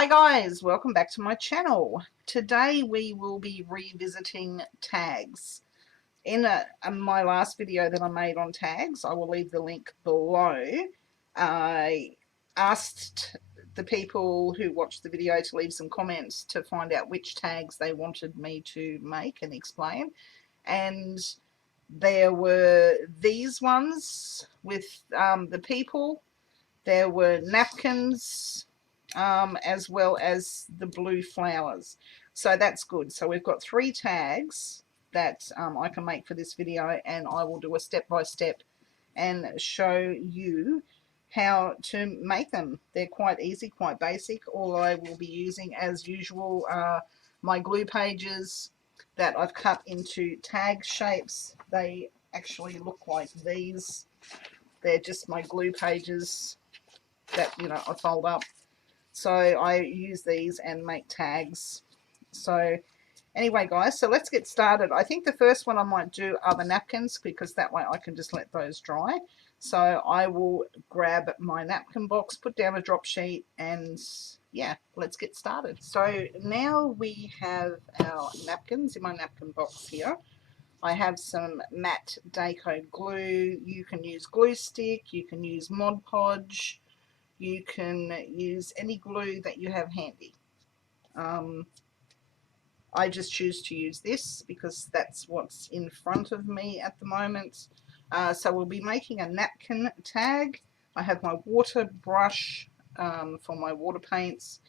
Hi guys, welcome back to my channel. Today we will be revisiting tags. In my last video that I made on tags, I will leave the link below. I asked the people who watched the video to leave some comments to find out which tags they wanted me to make and explain. And there were these ones with the people. There were napkins, as well as the blue flowers. So that's good. So we've got 3 tags that I can make for this video, and I will do a step-by-step and show you how to make them. They're quite easy, quite basic. All I will be using as usual are my glue pages that I've cut into tag shapes. They actually look like these. They're just my glue pages that, you know, I fold up. So I use these and make tags. So anyway guys, so let's get started. I think the first one I might do are the napkins, because that way I can just let those dry. So I will grab my napkin box, put down a drop sheet, and yeah, let's get started. So now we have our napkins in my napkin box here. I have some matte Deco glue. You can use glue stick, you can use Mod Podge, you can use any glue that you have handy. I just choose to use this because that's what's in front of me at the moment. So we'll be making a napkin tag. I have my water brush for my water paints.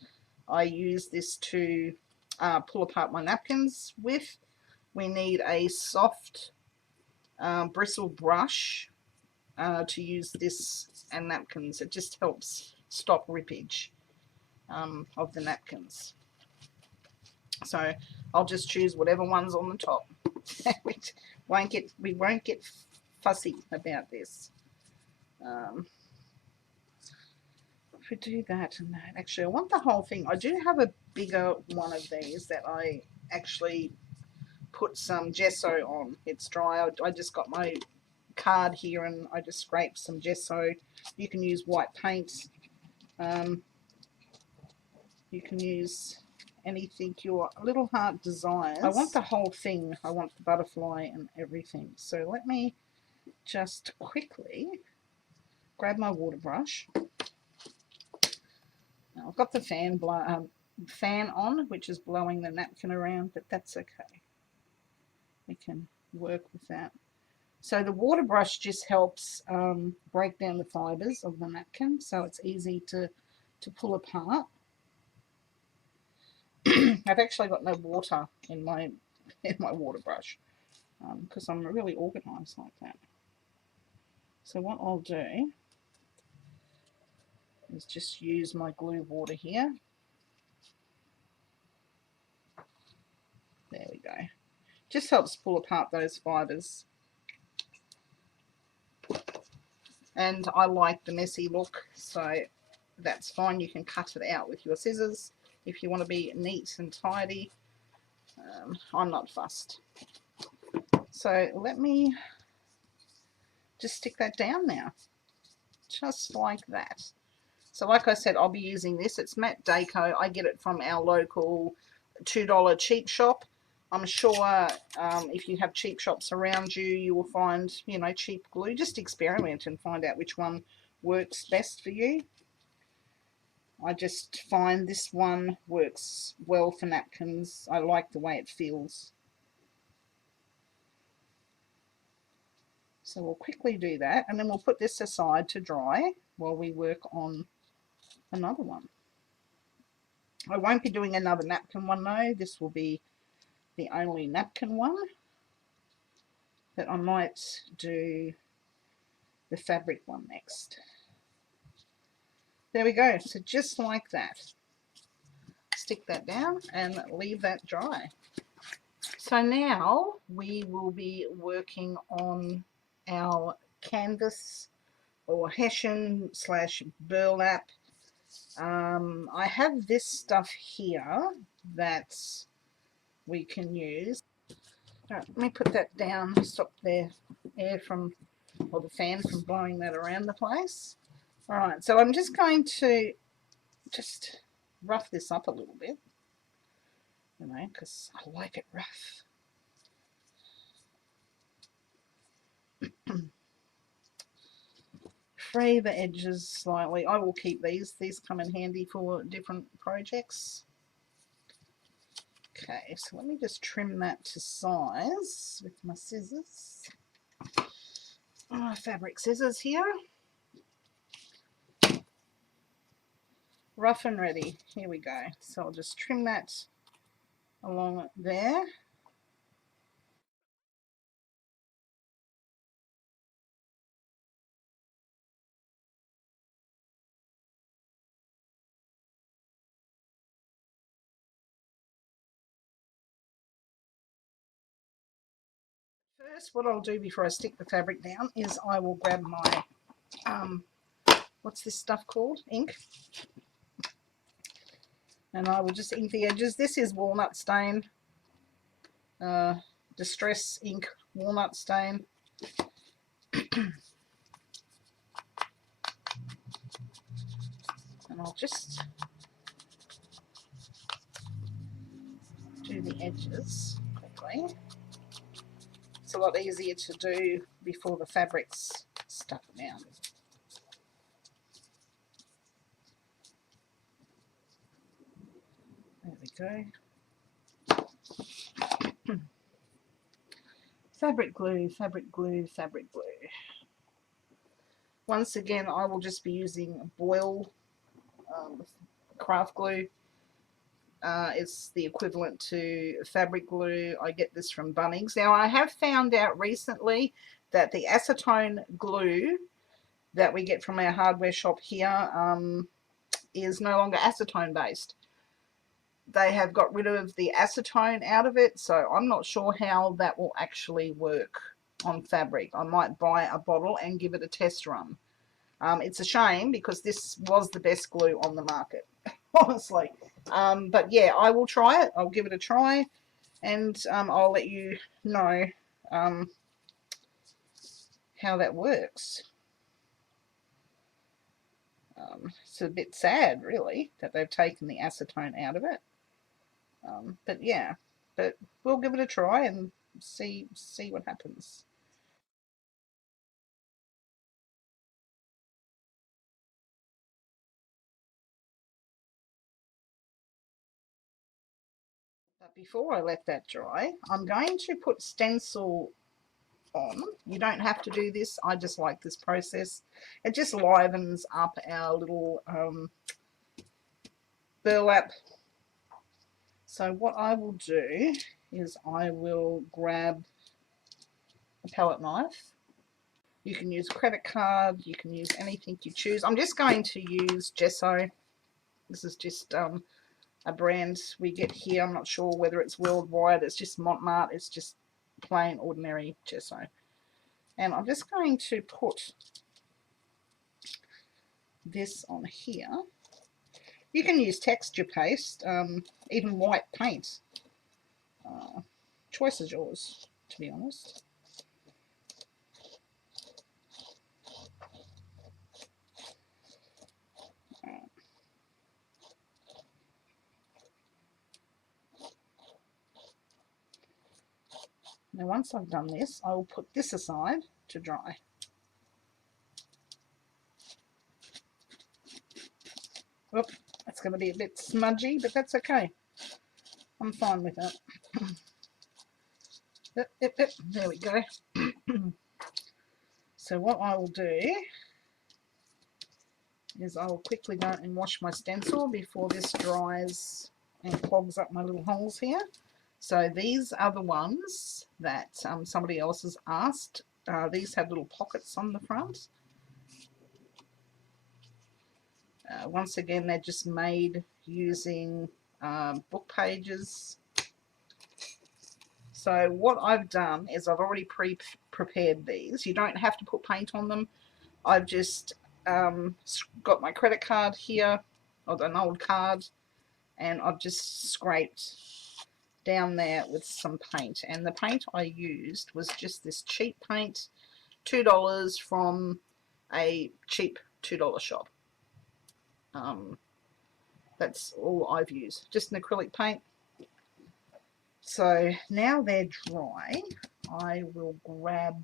I use this to pull apart my napkins with. We need a soft bristle brush to use this and napkins. It just helps stop rippage of the napkins. So I'll just choose whatever one's on the top. we won't get fussy about this. If we do that and that, actually I want the whole thing. I do have a bigger one of these that I actually put some gesso on. It's dry. I just got my card here and I just scraped some gesso. You can use white paint. You can use anything your little heart desires. I want the whole thing. I want the butterfly and everything. So let me just quickly grab my water brush. Now I've got the fan on, which is blowing the napkin around, but that's okay. We can work with that. So the water brush just helps break down the fibres of the napkin, so it's easy to pull apart. I've actually got no water in my water brush because I'm really organised like that. So what I'll do is just use my glue water here. There we go. Just helps pull apart those fibres. And I like the messy look, so that's fine. You can cut it out with your scissors if you want to be neat and tidy. I'm not fussed. So let me just stick that down now, just like that. So like I said, I'll be using this. It's matte Deco. I get it from our local $2 cheap shop. I'm sure if you have cheap shops around you, you will find, you know, cheap glue. Just experiment and find out which one works best for you. I just find this one works well for napkins. I like the way it feels. So we'll quickly do that, and then we'll put this aside to dry while we work on another one. I won't be doing another napkin one though. This will be the only napkin one. But I might do the fabric one next. There we go. So just like that. Stick that down and leave that dry. So now we will be working on our canvas or hessian / burlap. I have this stuff here that we can use. Right, let me put that down, stop the air from, or the fan from blowing that around the place. Alright, so I'm just going to rough this up a little bit, you know, because I like it rough. Fray the edges slightly. I will keep these. These come in handy for different projects. Okay, so let me just trim that to size with my scissors. My fabric scissors here. Rough and ready. Here we go. So I'll just trim that along there. First, what I'll do before I stick the fabric down is I will grab my, what's this stuff called? Ink. And I will just ink the edges. This is walnut stain, Distress Ink walnut stain. And I'll just do the edges quickly. It's a lot easier to do before the fabric's stuck down. There we go. Fabric glue, fabric glue, fabric glue. Once again, I will just be using Boil craft glue. It's the equivalent to fabric glue. I get this from Bunnings. Now, I have found out recently that the acetone glue that we get from our hardware shop here is no longer acetone based. They have got rid of the acetone out of it, so I'm not sure how that will actually work on fabric. I might buy a bottle and give it a test run. It's a shame because this was the best glue on the market, honestly. But yeah, I will try it. I'll give it a try, and I'll let you know how that works. It's a bit sad, really, that they've taken the acetone out of it. But yeah, but we'll give it a try and see what happens. But before I let that dry, I'm going to put stencil on. You don't have to do this. I just like this process. It just livens up our little burlap. So what I will do is I will grab a palette knife. You can use a credit card. You can use anything you choose. I'm just going to use gesso. This is just a brand we get here. I'm not sure whether it's worldwide. It's just Montmart. It's just plain ordinary gesso. And I'm just going to put this on here. You can use texture paste, even white paint. Choice is yours, to be honest. Now once I've done this, I will put this aside to dry. Oop, that's going to be a bit smudgy, but that's okay. I'm fine with that. There we go. So what I will do is I will quickly go and wash my stencil before this dries and clogs up my little holes here. So these are the ones that somebody else has asked. These have little pockets on the front. Once again, they're just made using book pages. So what I've done is I've already prepared these. You don't have to put paint on them. I've just got my credit card here, or an old card, and I've just scraped down there with some paint. And the paint I used was just this cheap paint, $2 from a cheap $2 shop. That's all I've used, just an acrylic paint. So now they're dry, I will grab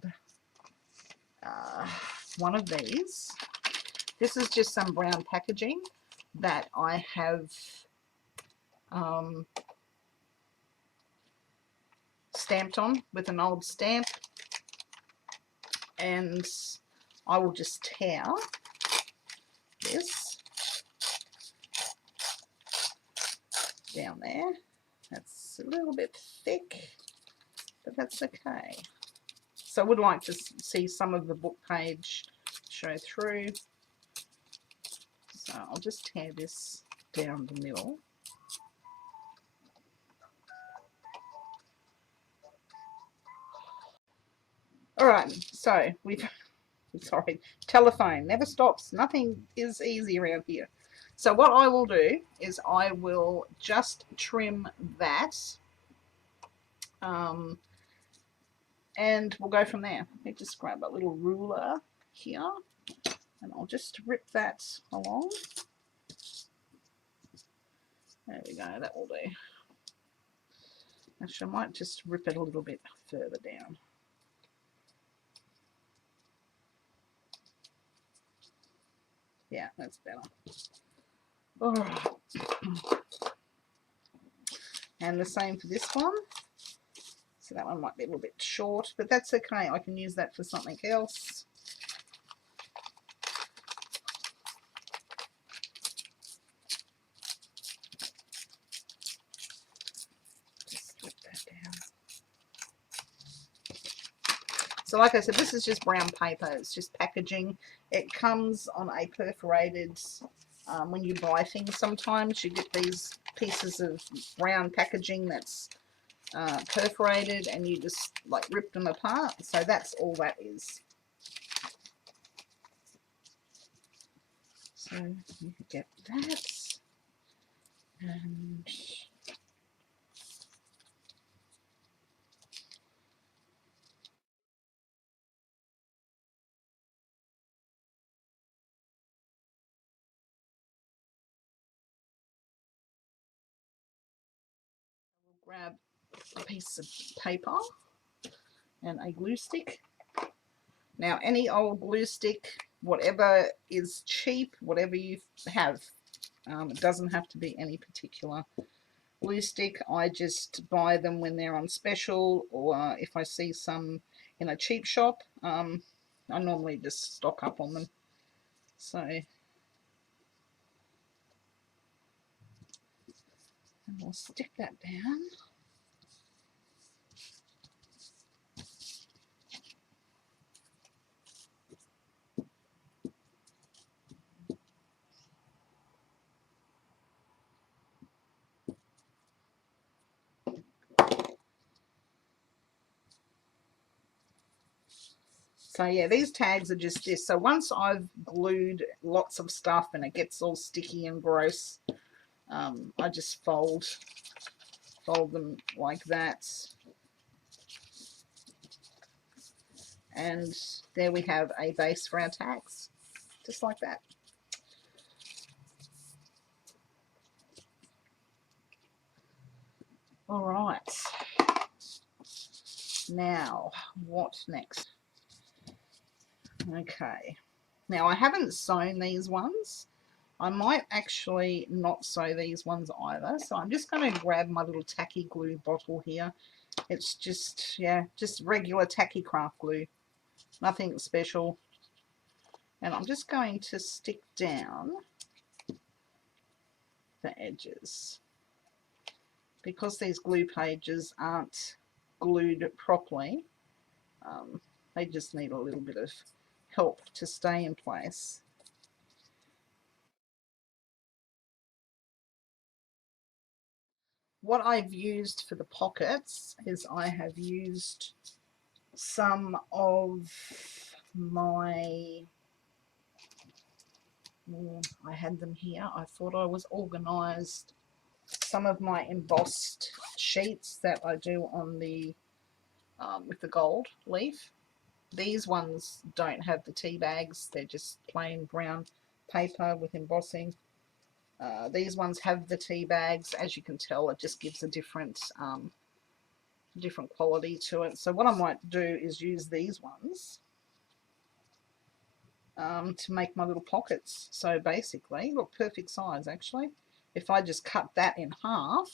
one of these. This is just some brown packaging that I have stamped on with an old stamp, and I will just tear this down there. That's a little bit thick, but that's okay. So I would like to see some of the book page show through. So I'll just tear this down the middle. Alright, so we've, sorry, telephone never stops. Nothing is easy around here. So what I will do is I will just trim that, and we'll go from there. Let me just grab a little ruler here, and I'll just rip that along. There we go, that will do. Actually, I might just rip it a little bit further down. Yeah, that's better. All right. And the same for this one. So that one might be a little bit short, but that's okay. I can use that for something else. Just strip that down. So like I said, this is just brown paper. It's just packaging. It comes on a perforated, when you buy things sometimes, you get these pieces of brown packaging that's perforated, and you just like rip them apart. So that's all that is. So you get that, and grab a piece of paper and a glue stick. Now any old glue stick, whatever is cheap, whatever you have, it doesn't have to be any particular glue stick. I just buy them when they're on special, or if I see some in a cheap shop, I normally just stock up on them. So, and we'll stick that down. So yeah, these tags are just this. So once I've glued lots of stuff and it gets all sticky and gross, I just fold them like that. And there we have a base for our tags, just like that. All right. Now, what next? Okay. Now, I haven't sewn these ones. I might actually not sew these ones either. So I'm just going to grab my little tacky glue bottle here. It's just, yeah, just regular tacky craft glue. Nothing special. And I'm just going to stick down the edges. Because these glue pages aren't glued properly, they just need a little bit of help to stay in place. What I've used for the pockets is I have used some of my, I had them here, I thought I was organised, some of my embossed sheets that I do on the, with the gold leaf. These ones don't have the tea bags, they're just plain brown paper with embossing. These ones have the tea bags. As you can tell, it just gives a different quality to it. So what I might do is use these ones to make my little pockets. So basically, look, perfect size actually. If I just cut that in half,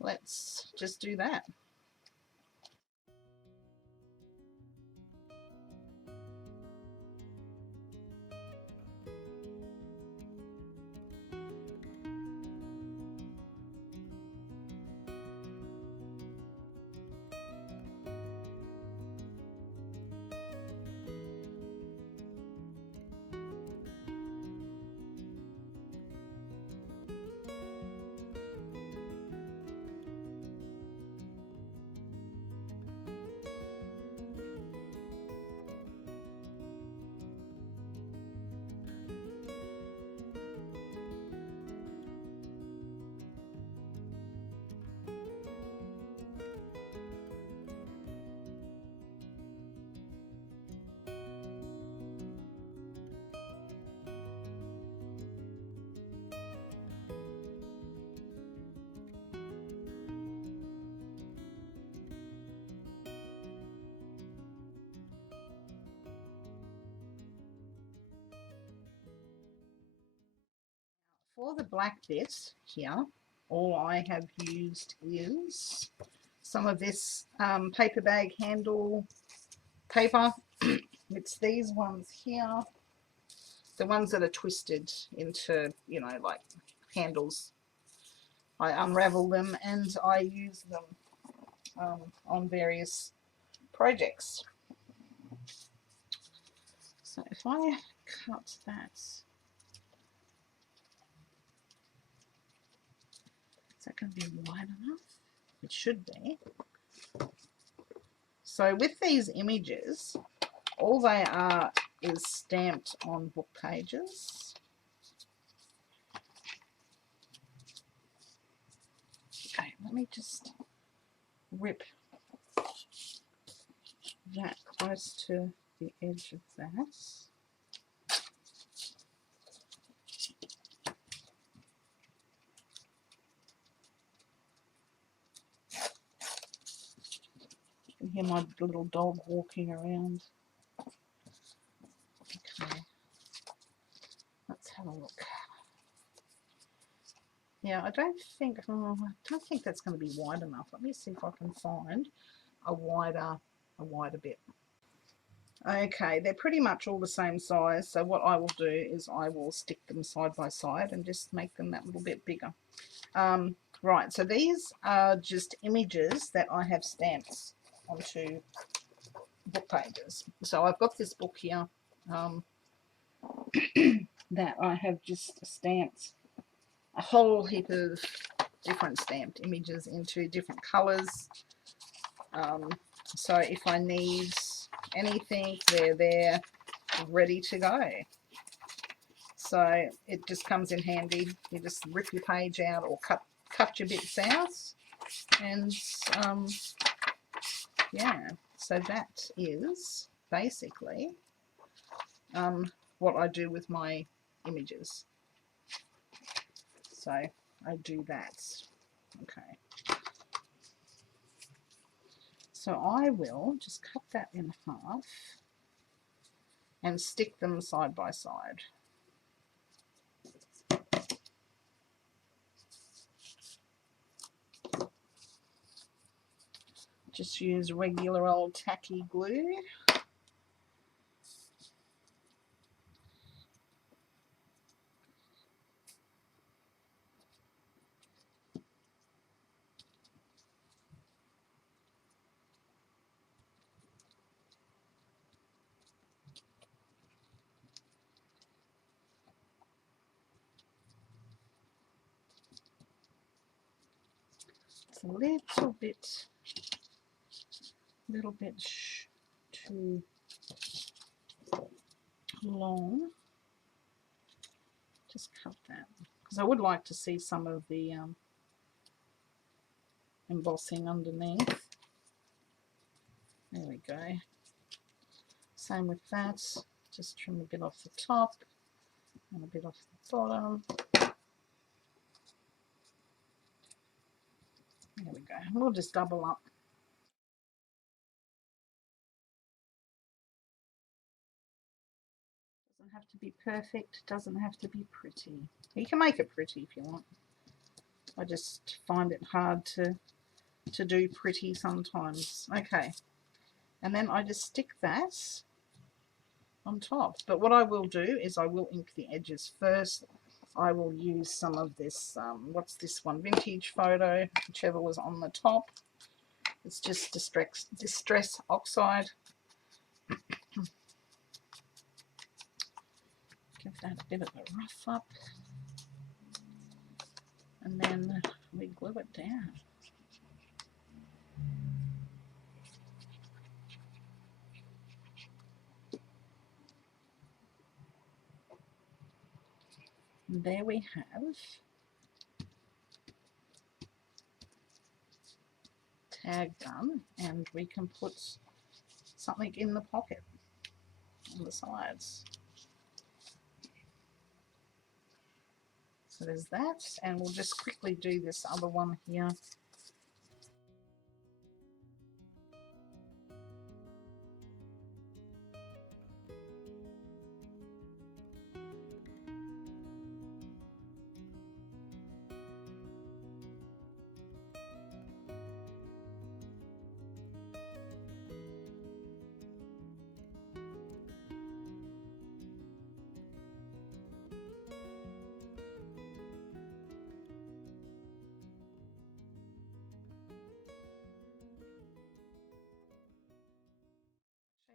let's just do that. For the black bit here, all I have used is some of this paper bag handle paper. It's these ones here, the ones that are twisted into, you know, like handles. I unravel them and I use them on various projects. So if I cut that, is that going to be wide enough? It should be. So with these images, all they are is stamped on book pages. Okay, let me just rip that close to the edge of that. You can hear my little dog walking around. Okay, let's have a look. Yeah, I don't think that's going to be wide enough. Let me see if I can find a wider bit. Okay, they're pretty much all the same size, so what I will do is I will stick them side by side and just make them that little bit bigger. Right, so these are just images that I have stamped onto book pages. So I've got this book here that I have just stamped a whole heap of different stamped images into different colours. So if I need anything, they're there ready to go. So it just comes in handy. You just rip your page out or cut your bits out, and yeah, so that is basically what I do with my images. So I do that. Okay. So I will just cut that in half and stick them side by side. Just use regular old tacky glue. It's a little bit too long. Just cut that, because I would like to see some of the embossing underneath. There we go. Same with that. Just trim a bit off the top and a bit off the bottom. There we go. We'll just double up. Doesn't have to be perfect, doesn't have to be pretty. You can make it pretty if you want. I just find it hard to do pretty sometimes. Okay, and then I just stick that on top. But what I will do is I will ink the edges first. I will use some of this, what's this one, vintage photo, whichever was on the top. It's just distress oxide. Give that a bit of a rough up, and then we glue it down. And there we have tag done, and we can put something in the pocket on the sides. So there's that, and we'll just quickly do this other one here.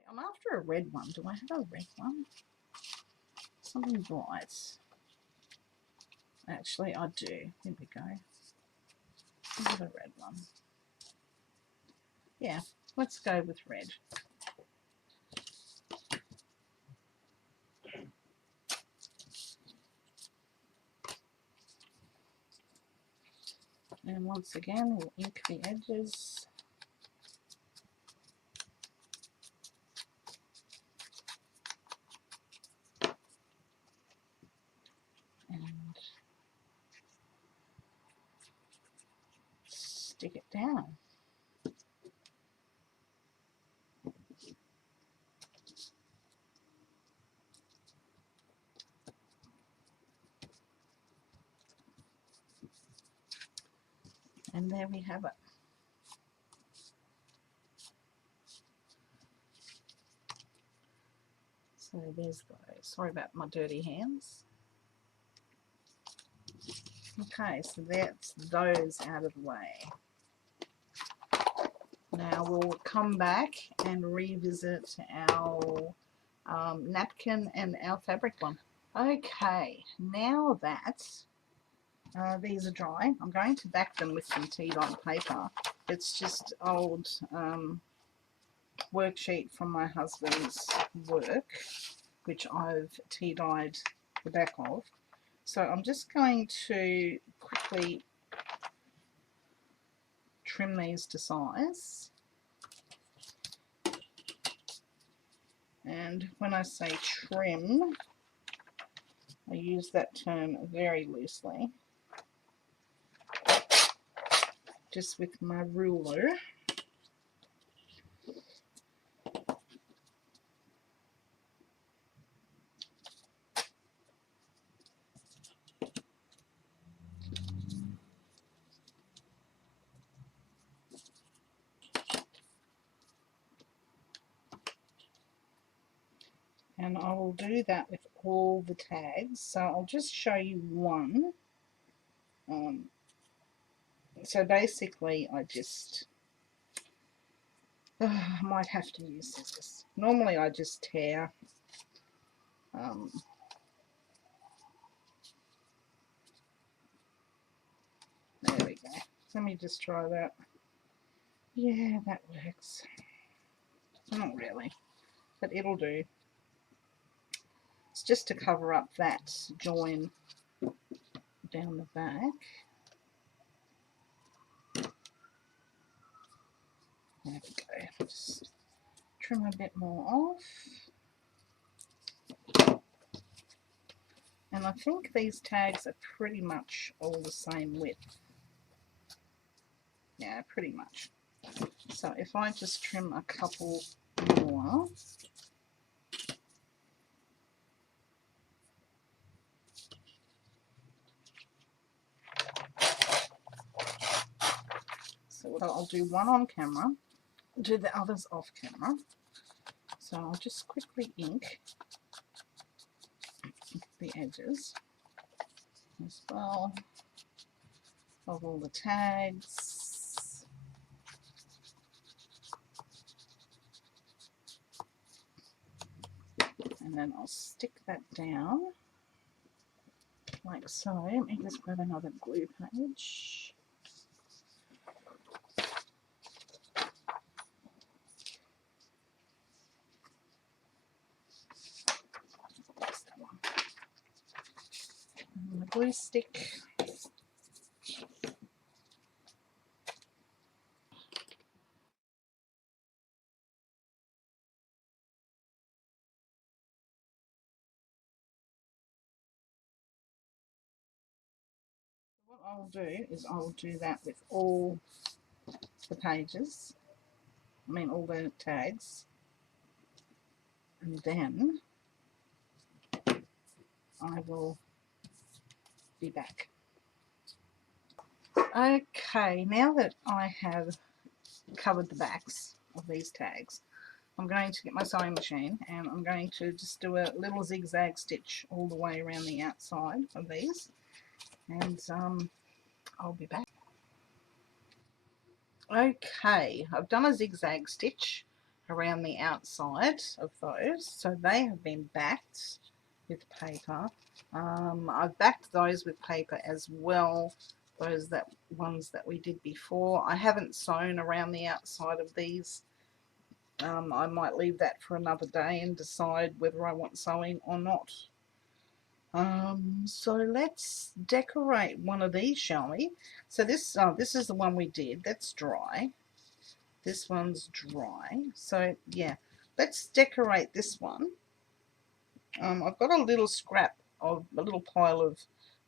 I'm after a red one. Do I have a red one? Something bright. Actually, I do. Here we go. I have a red one. Yeah, let's go with red. And once again, we'll ink the edges. And stick it down. And there we have it. So there's those. Sorry about my dirty hands. Okay, so that's those out of the way. Now we'll come back and revisit our napkin and our fabric one. Okay, now that these are dry, I'm going to back them with some tea dye paper. It's just old worksheet from my husband's work, which I've tea dyed the back of. So I'm just going to quickly trim these to size. And when I say trim, I use that term very loosely, just with my ruler. And I will do that with all the tags. So I'll just show you one. So basically I just, I might have to use scissors. Normally I just tear. There we go. Let me just try that. Yeah, that works. Not really, but it'll do. It's just to cover up that join down the back. There we go. Just trim a bit more off. And I think these tags are pretty much all the same width. Yeah, pretty much. So if I just trim a couple more. So I'll do one on camera, do the others off camera. So I'll just quickly ink the edges as well of all the tags. And then I'll stick that down like so. Let me just grab another glue page. And the glue stick. What I'll do is I'll do that with all the pages, all the tags, and then I will be back. Okay, now that I have covered the backs of these tags, I'm going to get my sewing machine and I'm going to just do a little zigzag stitch all the way around the outside of these, and I'll be back. Okay, I've done a zigzag stitch around the outside of those, so they have been backed with paper. I've backed those with paper as well, those ones that we did before. I haven't sewn around the outside of these. I might leave that for another day and decide whether I want sewing or not. So let's decorate one of these, shall we? So this is the one we did. That's dry. This one's dry. So yeah, let's decorate this one. I've got a little pile of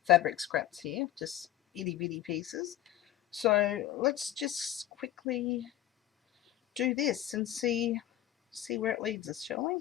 fabric scraps here, just itty bitty pieces. So let's just quickly do this and see where it leads us, shall we?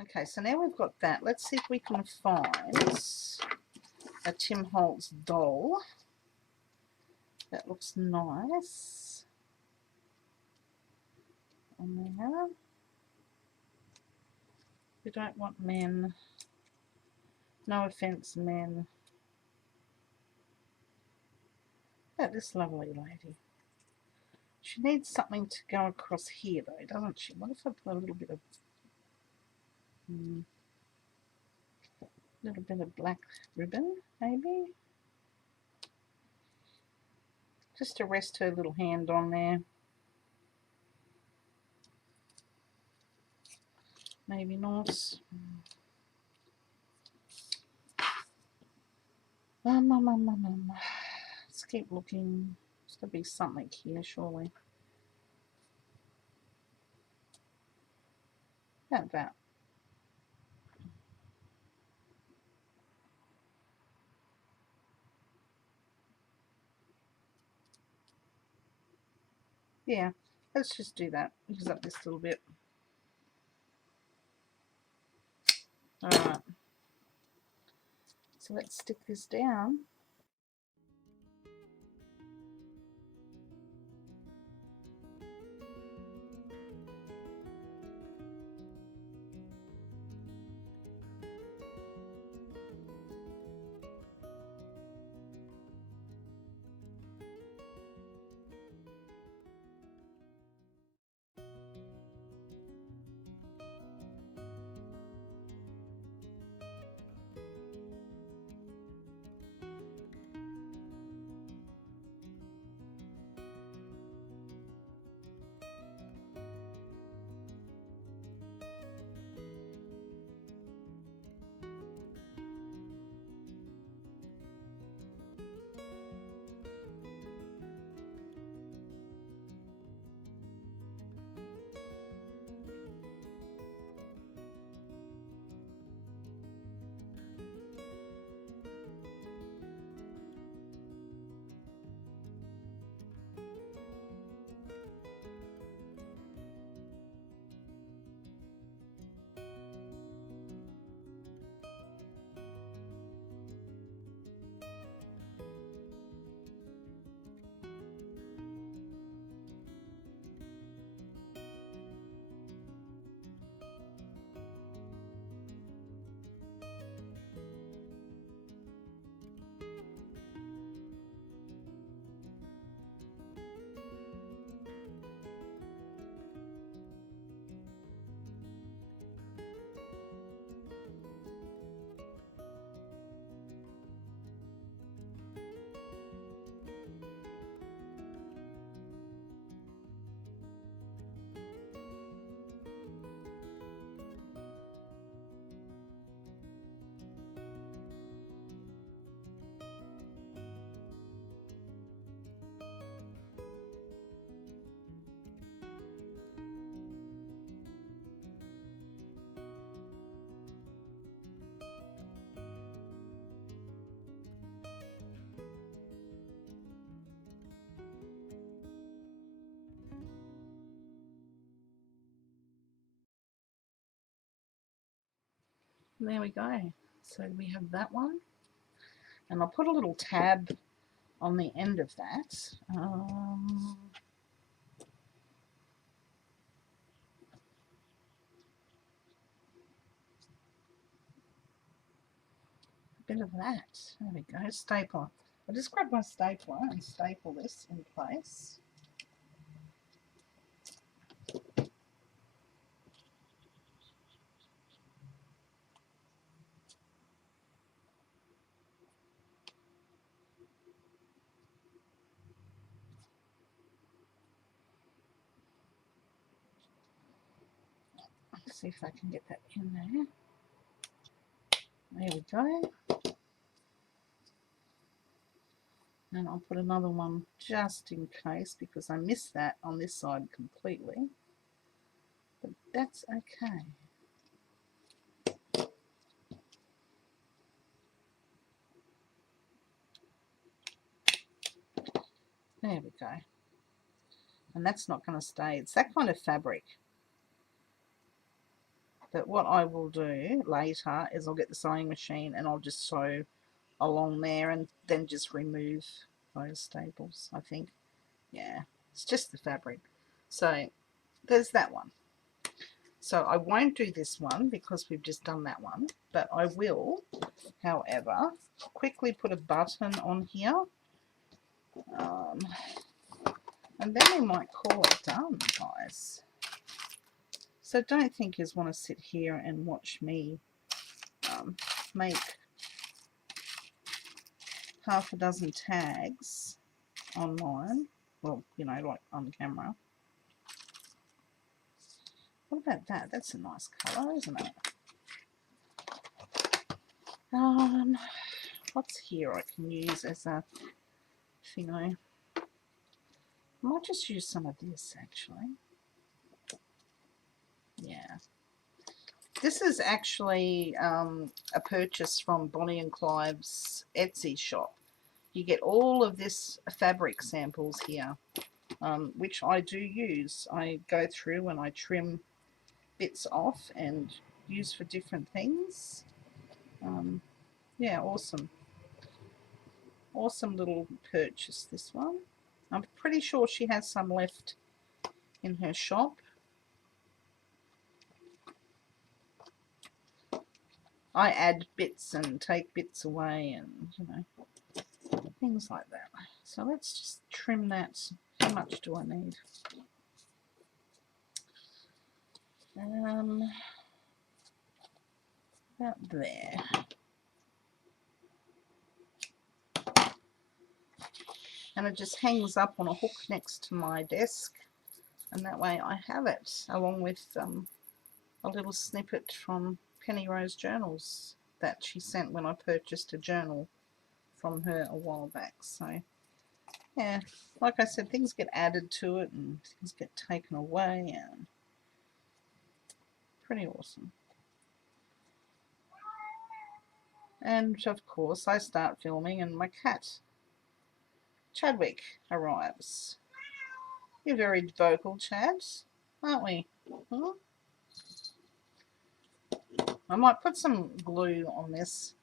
Okay, so now we've got that. Let's see if we can find a Tim Holtz doll that looks nice on there. We don't want men. No offense, men. But this lovely lady. She needs something to go across here, though, doesn't she? What if I put a little bit of black ribbon, maybe? Just to rest her little hand on there. Maybe not. Let's keep looking. There's got to be something here, surely. About that. Yeah, let's just do that. Use up this little bit. Alright, so let's stick this down. There we go. So we have that one. And I'll put a little tab on the end of that. A bit of that. There we go. Stapler. I'll just grab my stapler and staple this in place. Let's see if I can get that in there. There we go. And I'll put another one just in case because I missed that on this side completely. But that's okay. There we go. And that's not going to stay. It's that kind of fabric that what I will do later is I'll get the sewing machine and I'll just sew along there and then just remove those staples, I think. Yeah, it's just the fabric. So there's that one. So I won't do this one because we've just done that one, but I will, however, quickly put a button on here. And then we might call it done, guys. So don't think you want to sit here and watch me make half a dozen tags online. Well, you know, like on camera. What about that? That's a nice colour, isn't it? What's here I can use as a thingo? I might just use some of this actually. Yeah. This is actually a purchase from Bonnie and Clyde's Etsy shop. You get all of this fabric samples here. which I do use. I go through and I trim bits off and use for different things. Yeah, awesome. Awesome little purchase, this one. I'm pretty sure she has some left in her shop. I add bits and take bits away and, you know, things like that. So let's just trim that. How much do I need? About there. And it just hangs up on a hook next to my desk, and that way I have it along with a little snippet from Penny Rose Journals that she sent when I purchased a journal from her a while back. So yeah, like I said, things get added to it and things get taken away, and pretty awesome. And of course I start filming and my cat Chadwick arrives. You're very vocal, Chad, aren't we? Huh? I might put some glue on this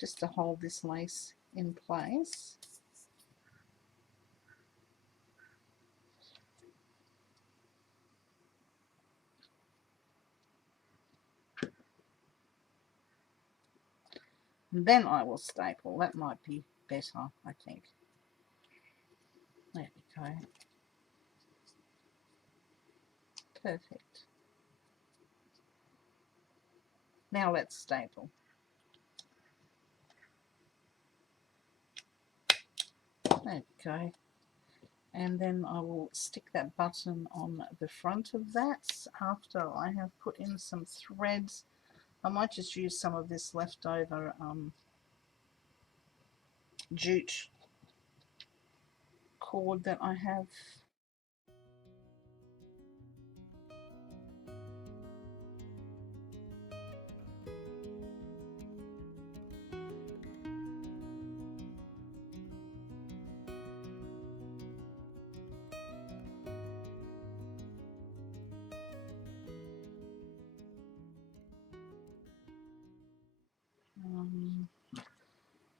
just to hold this lace in place. And then I will staple. That might be better, I think. There we go. Perfect. Now let's staple. There we go. And then I will stick that button on the front of that after I have put in some threads. I might just use some of this leftover jute cord that I have.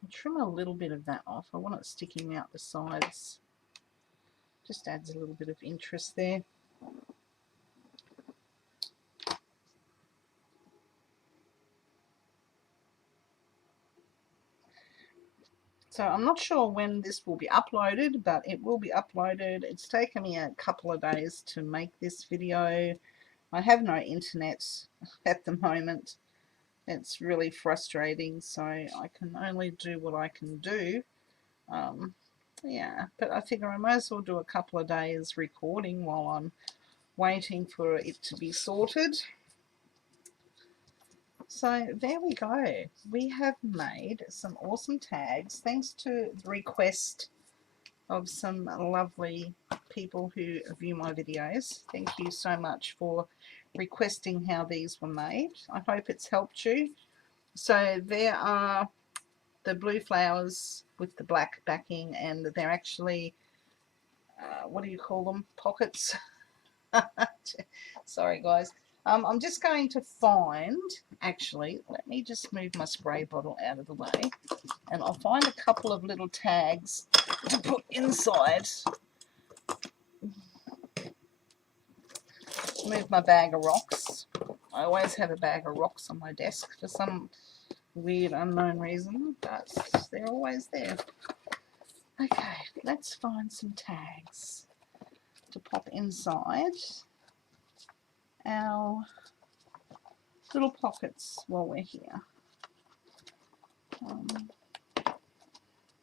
I'll trim a little bit of that off. I want it sticking out the sides. Just adds a little bit of interest there. So I'm not sure when this will be uploaded, but it will be uploaded. It's taken me a couple of days to make this video. I have no internet at the moment. It's really frustrating, so I can only do what I can do. Yeah, but I figure I might as well do a couple of days recording while I'm waiting for it to be sorted. So there we go. We have made some awesome tags thanks to the request of some lovely people who view my videos. Thank you so much for requesting how these were made. I hope it's helped you. So there are the blue flowers with the black backing, and they're actually, what do you call them? Pockets. Sorry guys. I'm just going to find, actually, let me just move my spray bottle out of the way, and I'll find a couple of little tags to put inside. Move my bag of rocks. I always have a bag of rocks on my desk for some weird unknown reason, but they're always there. Okay, let's find some tags to pop inside our little pockets while we're here.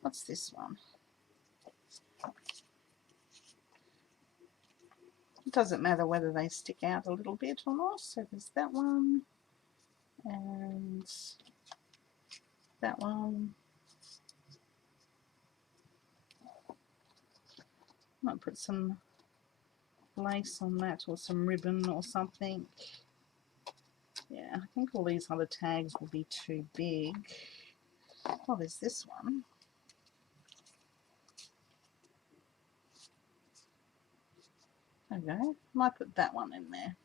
What's this one? It doesn't matter whether they stick out a little bit or not. So there's that one and that one. Might put some lace on that or some ribbon or something. Yeah, I think all these other tags will be too big. Oh, there's this one. Okay, might put that one in there.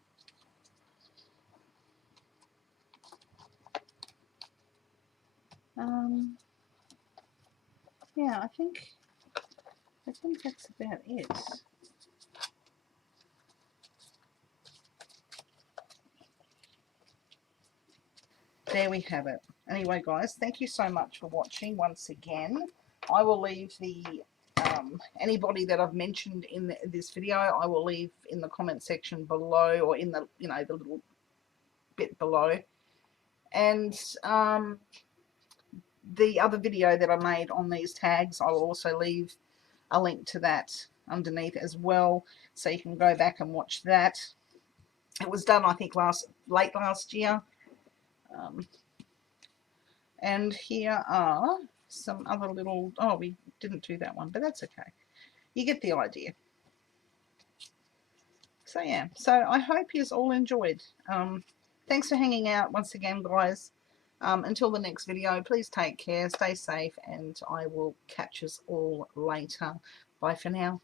Yeah, I think that's about it. There we have it. Anyway, guys, thank you so much for watching once again. I will leave the anybody that I've mentioned in this video, I will leave in the comment section below, or in the the little bit below. And the other video that I made on these tags, I will also leave a link to that underneath as well, so you can go back and watch that. It was done, I think, late last year. And here are some other little, oh, we didn't do that one, but that's okay. You get the idea. So yeah, so I hope you all enjoyed. Thanks for hanging out once again, guys. Until the next video, please take care, stay safe, and I will catch us all later. Bye for now.